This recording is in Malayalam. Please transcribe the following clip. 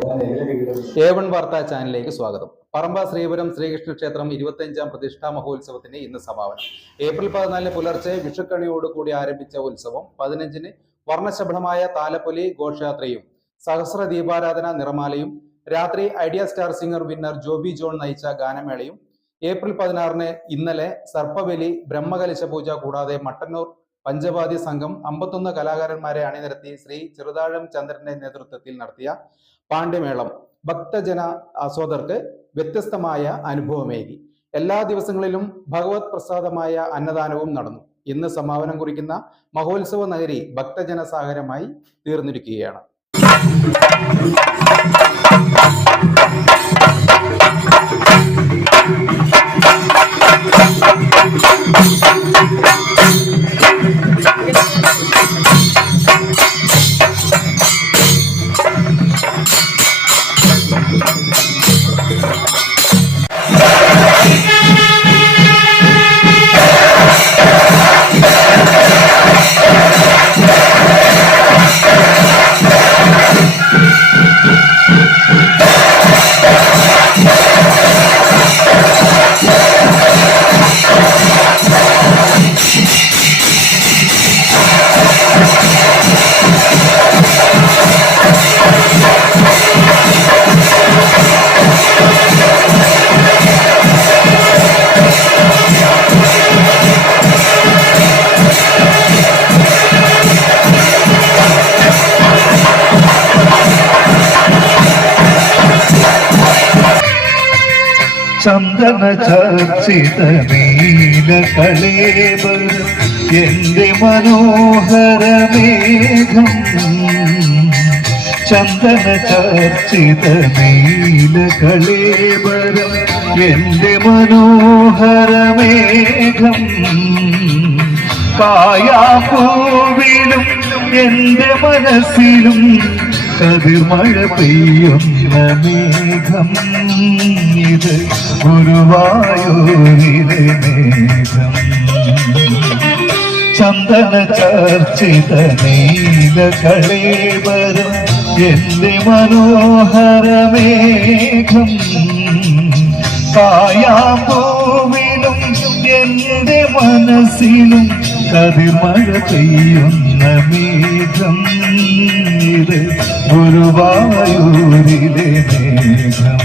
എ വൺ വാർത്താ ചാനലിലേക്ക് സ്വാഗതം. പറമ്പ ശ്രീപുരം ശ്രീകൃഷ്ണ ക്ഷേത്രം ഇരുപത്തിയഞ്ചാം പ്രതിഷ്ഠാ മഹോത്സവത്തിന് ഇന്ന് സമാപനം. ഏപ്രിൽ പതിനാലിന് പുലർച്ചെ വിഷുക്കണിയോട് കൂടി ആരംഭിച്ച ഉത്സവം പതിനഞ്ചിന് വർണശബളമായ താലപ്പൊലി ഘോഷയാത്രയും സഹസ്ര ദീപാരാധന നിറമാലയും രാത്രി idea star singer winner Joby John നയിച്ച ഗാനമേളയും ഏപ്രിൽ പതിനാറിന് ഇന്നലെ സർപ്പബലി ബ്രഹ്മകലശ പൂജ കൂടാതെ മട്ടന്നൂർ പഞ്ചവാദി സംഘം അമ്പത്തൊന്ന് കലാകാരന്മാരെ അണിനിരത്തി ശ്രീ ചെറുതാഴം ചന്ദ്രന്റെ നേതൃത്വത്തിൽ നടത്തിയ പാണ്ഡ്യമേളം ഭക്തജന ആസ്വാദകർക്ക് വ്യത്യസ്തമായ അനുഭവമേകി. എല്ലാ ദിവസങ്ങളിലും ഭഗവത് പ്രസാദമായ അന്നദാനവും നടന്നു. ഇന്ന് സമാപനം കുറിക്കുന്ന മഹോത്സവ നഗരി ഭക്തജന സാഗരമായി തീർന്നിരിക്കുകയാണ്. ചന്ദന ചർച്ചിത നീല കളേവ് എന്റെ മനോഹര മേഘം. ചന്ദന ചർച്ചിത നീല കളേവരം എന്റെ മനോഹര മേഘം. കായാപ്പൂവിലും എന്റെ മനസ്സിലും കതിർമഴ പെയ്യുന്ന മേഘം ഇത് ഗുരുവായൂരിലെ മേഘം. ചന്ദന ചർച്ചിത നീല കളേവരം എന്റെ മനോഹര മേഘം. കായാപ്പൂവിലും എന്റെ മനസ്സിലും കതിർമഴ പെയ്യുന്ന മേഘം ഇത് ഗുരുവായൂരിലെ മേഘം.